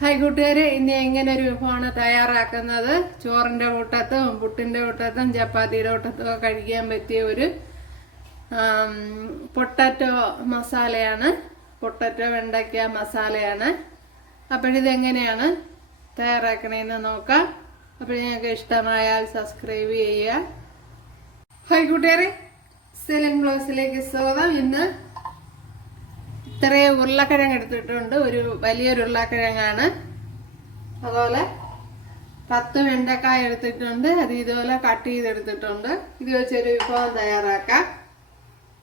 Hi കൂട്ടുകാരെ, ഇനി എങ്ങനെ ഒരു വിഭവമാണ് തയ്യാറാക്കുന്നത്? ചോറിൻ്റെ കൂട്ടത്തും പുട്ടിൻ്റെ കൂട്ടത്തും ചപ്പാത്തിയുടെ കൂട്ടത്തും ഒക്കെ കഴിക്കാൻ പറ്റിയ ഒരു പൊട്ടറ്റോ മസാലയാണ്. പൊട്ടറ്റോ വെണ്ടയ്ക്ക മസാലയാണ്. അപ്പോഴിതെങ്ങനെയാണ് തയ്യാറാക്കണേന്ന് നോക്കാം. അപ്പോൾ നിങ്ങൾക്ക് ഇഷ്ടമായാൽ സബ്സ്ക്രൈബ് ചെയ്യുക. ഹായ് കൂട്ടുകാരെ, സെലിൻ ബ്ലോഗ്സിലേക്ക് സ്വാഗതം. ഇന്ന് ഇത്രയും ഉരുളക്കിഴങ്ങ് എടുത്തിട്ടുണ്ട്. ഒരു വലിയൊരു ഉരുളക്കിഴങ്ങാണ്. അതുപോലെ 10 വെണ്ടക്കായ എടുത്തിട്ടുണ്ട്. അത് ഇതുപോലെ കട്ട് ചെയ്തെടുത്തിട്ടുണ്ട്. ഇത് വെച്ചൊരു വിഭവം തയ്യാറാക്കാം.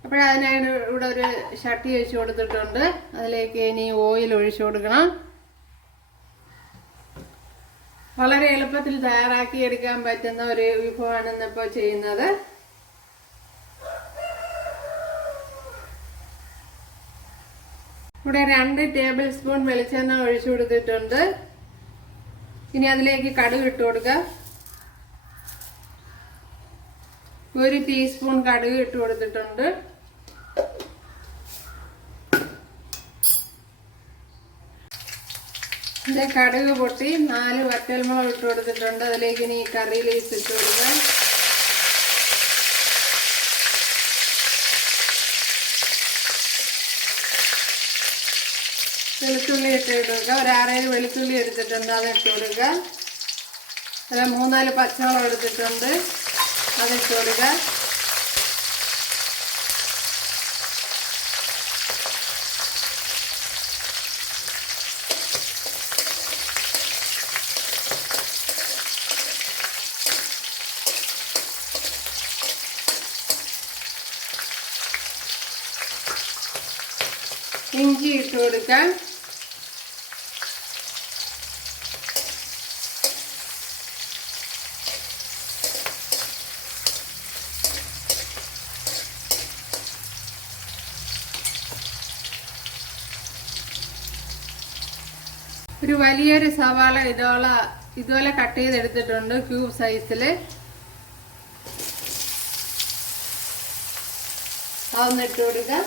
അപ്പോഴതിനായിട്ട് ഇവിടെ ഒരു ചട്ടി ഒഴിച്ച് കൊടുത്തിട്ടുണ്ട്. അതിലേക്ക് ഇനി ഓയിൽ ഒഴിച്ചു കൊടുക്കണം. വളരെ എളുപ്പത്തിൽ തയ്യാറാക്കി എടുക്കാൻ പറ്റുന്ന ഒരു വിഭവമാണ് ഇന്നിപ്പോൾ ചെയ്യുന്നത്. ഇവിടെ 2 ടേബിൾ സ്പൂൺ വെളിച്ചെണ്ണ ഒഴിച്ചു കൊടുത്തിട്ടുണ്ട്. ഇനി അതിലേക്ക് കടുക് ഇട്ട് കൊടുക്കുക. 1 ടീസ്പൂൺ കടുക് ഇട്ട് കൊടുത്തിട്ടുണ്ട്. ഇത് കടുക് പൊട്ടി 4 വറ്റൽമുളക് ഇട്ട് കൊടുത്തിട്ടുണ്ട്. അതിലേക്ക് ഇനി കറി ലീവ്സ് ഇട്ട് കൊടുക്കുക. വെളുത്തുള്ളി ഇട്ട് കൊടുക്കുക. ഒരു 6-7 വെളുത്തുള്ളി എടുത്തിട്ടുണ്ട്, അത് ഇട്ട് കൊടുക്കുക. അല്ല 3-4 പച്ചമുളക് എടുത്തിട്ടുണ്ട്, അതിട്ട് കൊടുക്കുക. ഇഞ്ചി ഇട്ട് കൊടുക്കാം. ഒരു വലിയൊരു സവാള ഇതുപോലെ കട്ട് ചെയ്തെടുത്തിട്ടുണ്ട്, ക്യൂബ് സൈസിൽ. അതൊന്ന് ഇട്ട് കൊടുക്കാം.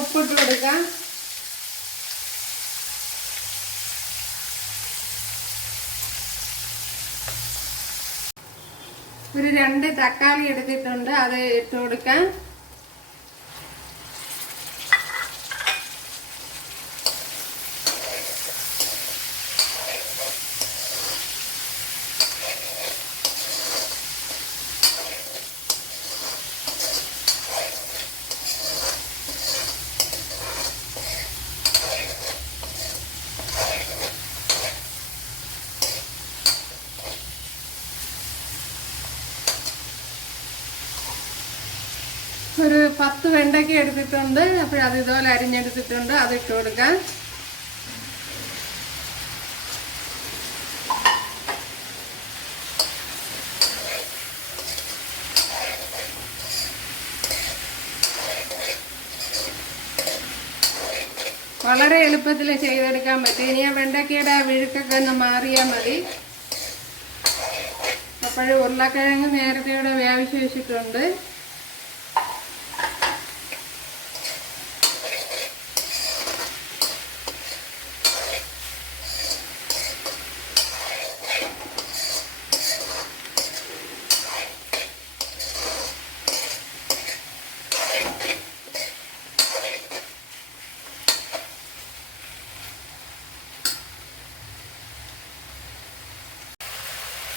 ഉപ്പിട്ട് കൊടുക്കാം. ഒരു 2 തക്കാളി എടുത്തിട്ടുണ്ട്, അത് ഇട്ട് കൊടുക്കാം. ഒരു 10 വെണ്ടയ്ക്ക എടുത്തിട്ടുണ്ട്. അപ്പോൾ അത് ഇതുപോലെ അരിഞ്ഞെടുത്തിട്ടുണ്ട്, അത് ഇട്ട് കൊടുക്കാം. വളരെ എളുപ്പത്തിൽ ചെയ്തെടുക്കാൻ പറ്റും. ഇനി ആ വെണ്ടയ്ക്കയുടെ വിഴുക്കൊക്കെ ഒന്ന് മാറിയാൽ മതി. അപ്പോഴും ഉരുളക്കിഴങ്ങ് നേരത്തെ ഇവിടെ വേവിച്ച് വെച്ചിട്ടുണ്ട്.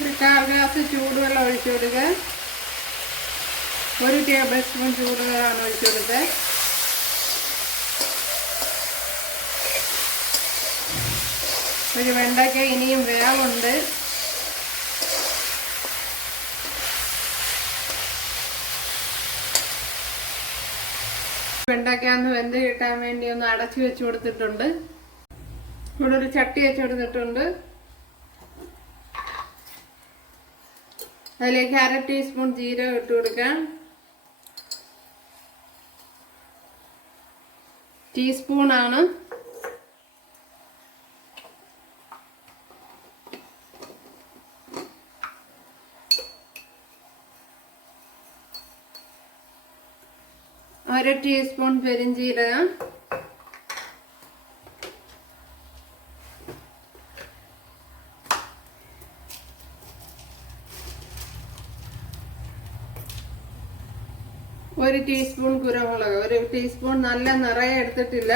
ഒരു 1/4 ഗ്ലാസ് ചൂടുവെള്ളം ഒഴിച്ചു കൊടുക്കുക. 1 ടേബിൾ സ്പൂൺ ചൂടുവെള്ളമാണ് ഒഴിച്ചു കൊടുത്തത്. ഒരു വെണ്ടയ്ക്ക ഇനിയും വേവുണ്ട്. വെണ്ടയ്ക്കാന്ന് വെന്ത് കിട്ടാൻ വേണ്ടി ഒന്ന് അടച്ചു വെച്ച് കൊടുത്തിട്ടുണ്ട്. ഇവിടെ ഒരു ചട്ടി വെച്ച് കൊടുത്തിട്ടുണ്ട്. അതിലേക്ക് 1/2 ടീസ്പൂൺ ജീരകം ഇട്ട് കൊടുക്കാം. ടീസ്പൂണാണ്. ഒരു ടീസ്പൂൺ പെരിഞ്ജീരകം, ഒരു ടീസ്പൂൺ കുരുമുളക്. ഒരു ടീസ്പൂൺ നല്ല നിറയെ എടുത്തിട്ടില്ല.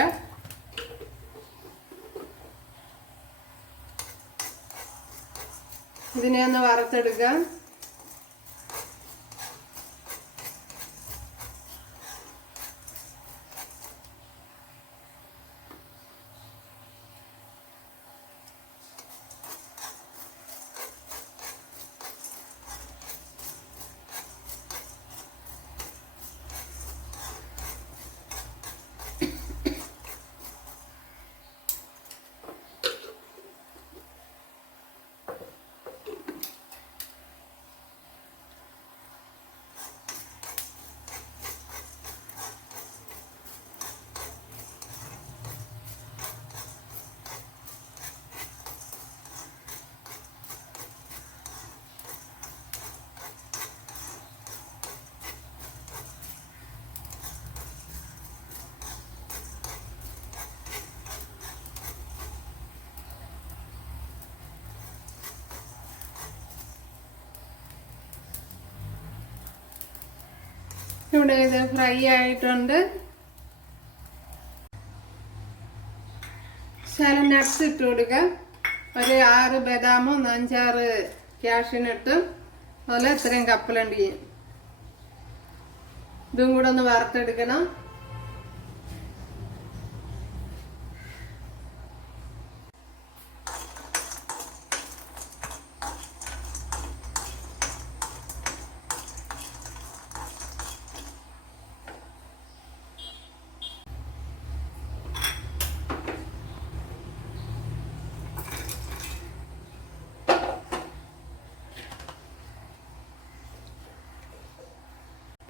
ഇതിനെ ഒന്ന് വറുത്തെടുക്കാം. ഇവിടെ ഇത് ഫ്രൈ ആയിട്ടുണ്ട്. ശകലം നട്ട്സ് ഇട്ട് കൊടുക്കുക. ഒരു 6 ബദാമും 5-6 കാഷ്യൂനട്ടും അതുപോലെ ഇത്രയും കപ്പലണ്ടിയും. ഇതും കൂടെ ഒന്ന് വറുത്തെടുക്കണം.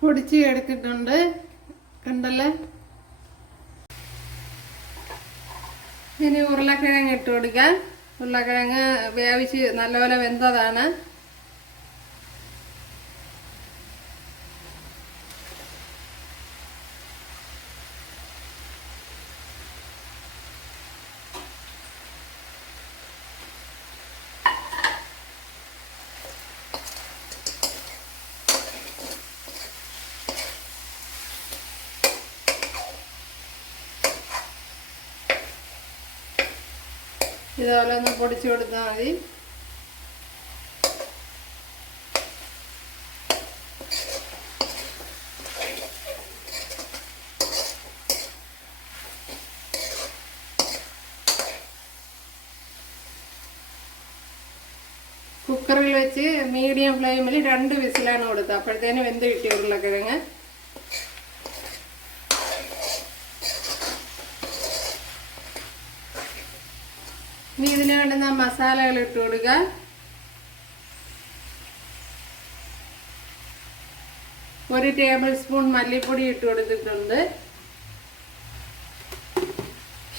പൊടിച്ച് എടുത്തിട്ടുണ്ട്, കണ്ടല്ലേ. ഇനി ഉരുളക്കിഴങ്ങ് ഇട്ട് കൊടുക്കാം. ഉരുളക്കിഴങ്ങ് വേവിച്ച് നല്ലപോലെ വെന്തതാണ്. ഇതുപോലെ ഒന്ന് പൊടിച്ചു കൊടുത്താൽ മതി. കുക്കറിൽ വെച്ച് മീഡിയം ഫ്ലെയിമിൽ 2 വിസിലാണ് കൊടുത്തത്. അപ്പോഴത്തേനും വെന്ത് കിട്ടി ഉരുളക്കിഴങ്ങ്. ഇനി ഇതിന് വേണ്ടുന്ന മസാലകൾ ഇട്ട് കൊടുക്കുക. ഒരു ടേബിൾ സ്പൂൺ മല്ലിപ്പൊടി ഇട്ട് കൊടുത്തിട്ടുണ്ട്.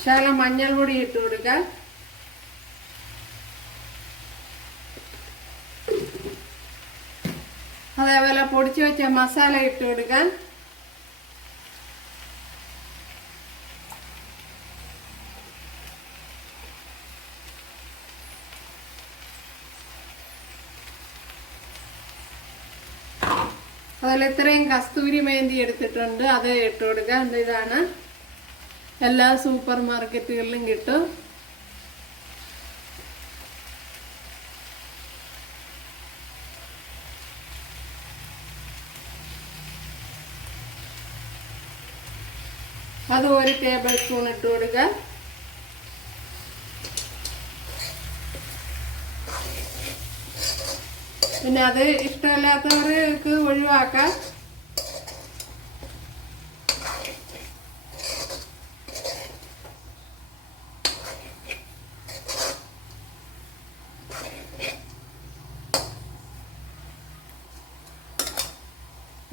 ശകലം മഞ്ഞൾപ്പൊടി ഇട്ട് കൊടുക്കുക. അതേപോലെ പൊടിച്ചു വെച്ച മസാല ഇട്ട് കൊടുക്കുക. അതിൽ ഇത്രയും കസ്തൂരി മേന്തി എടുത്തിട്ടുണ്ട്, അത് ഇട്ട് കൊടുക്കുക. ഇതാണ് എല്ലാ സൂപ്പർ മാർക്കറ്റുകളിലും കിട്ടും. അത് 1 ടേബിൾ സ്പൂൺ ഇട്ട് കൊടുക്കുക. പിന്നെ അത് ഇഷ്ടമില്ലാത്തവർക്ക് ഒഴിവാക്കാം.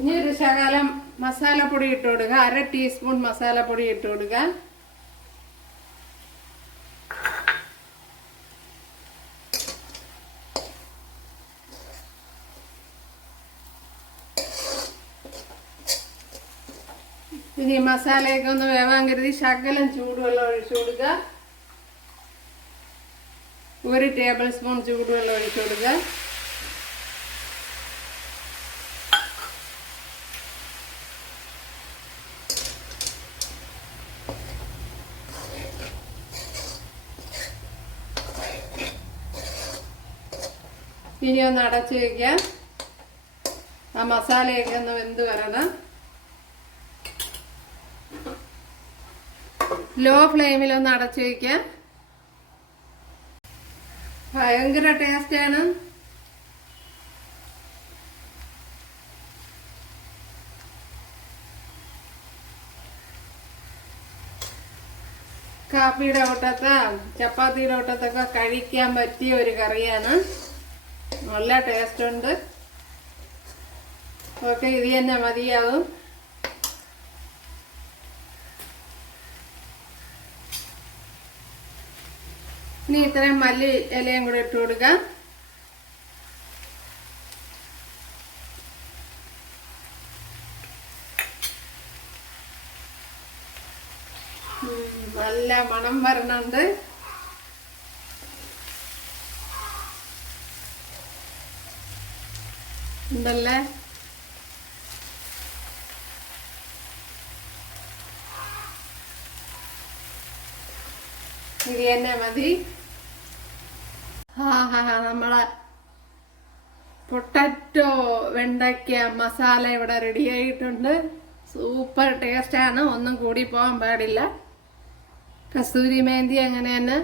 ഇനി ഒരു ശകലം മസാലപ്പൊടി ഇട്ട് കൊടുക്കുക. 1/2 ടീസ്പൂൺ മസാലപ്പൊടി ഇട്ട് കൊടുക്കുക. ഇനി മസാലയൊക്കെ ഒന്ന് വേവാൻ കരുതി ശകലം ചൂടുവെള്ളം ഒഴിച്ചു കൊടുക്കുക. 1 ടേബിൾ സ്പൂൺ ചൂടുവെള്ളം ഒഴിച്ചു കൊടുക്കുക. ഇനി ഒന്ന് അടച്ചു വയ്ക്കാം. ആ മസാലയൊക്കെ ഒന്ന് വെന്ത് വരണം. ലോ ഫ്ലെയിമിൽ ഒന്ന് അടച്ചു വയ്ക്കാം. ഭയങ്കര ടേസ്റ്റാണ്. കാപ്പിയുടെ കൂട്ടത്തെ ചപ്പാത്തിയുടെ കൂട്ടത്തൊക്കെ കഴിക്കാൻ പറ്റിയ ഒരു കറിയാണ്. നല്ല ടേസ്റ്റ് ഉണ്ട്. ഓക്കെ, ഇത് തന്നെ മതിയാവും. ഇനി ഇത്രയും മല്ലി ഇലയും കൂടെ ഇട്ട് കൊടുക്കാം. നല്ല മണം വരണുണ്ട്. ഉണ്ടല്ലേ? ഇത് തന്നെ മതി. നമ്മളെ പൊട്ടറ്റോ വെണ്ടയ്ക്ക മസാല ഇവിടെ റെഡി ആയിട്ടുണ്ട്. സൂപ്പർ ടേസ്റ്റാണ്. ഒന്നും കൂടി പോകാൻ പാടില്ല. കസ്തൂരി മേന്തി അങ്ങനെ തന്നെ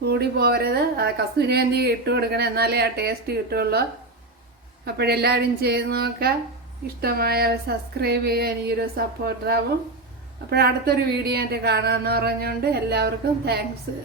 കൂടി പോകരുത്. കസ്തൂരി മേന്തി ഇട്ട് കൊടുക്കണം, എന്നാലേ ആ ടേസ്റ്റ് കിട്ടുള്ളൂ. അപ്പോഴെല്ലാവരും ചെയ്ത് നോക്കുക. ഇഷ്ടമായാൽ സബ്സ്ക്രൈബ് ചെയ്യുക, എനിക്കൊരു സപ്പോർട്ടാവും. അപ്പോഴടുത്തൊരു വീഡിയോ ആയിട്ട് കാണാമെന്ന് പറഞ്ഞുകൊണ്ട് എല്ലാവർക്കും താങ്ക്സ്.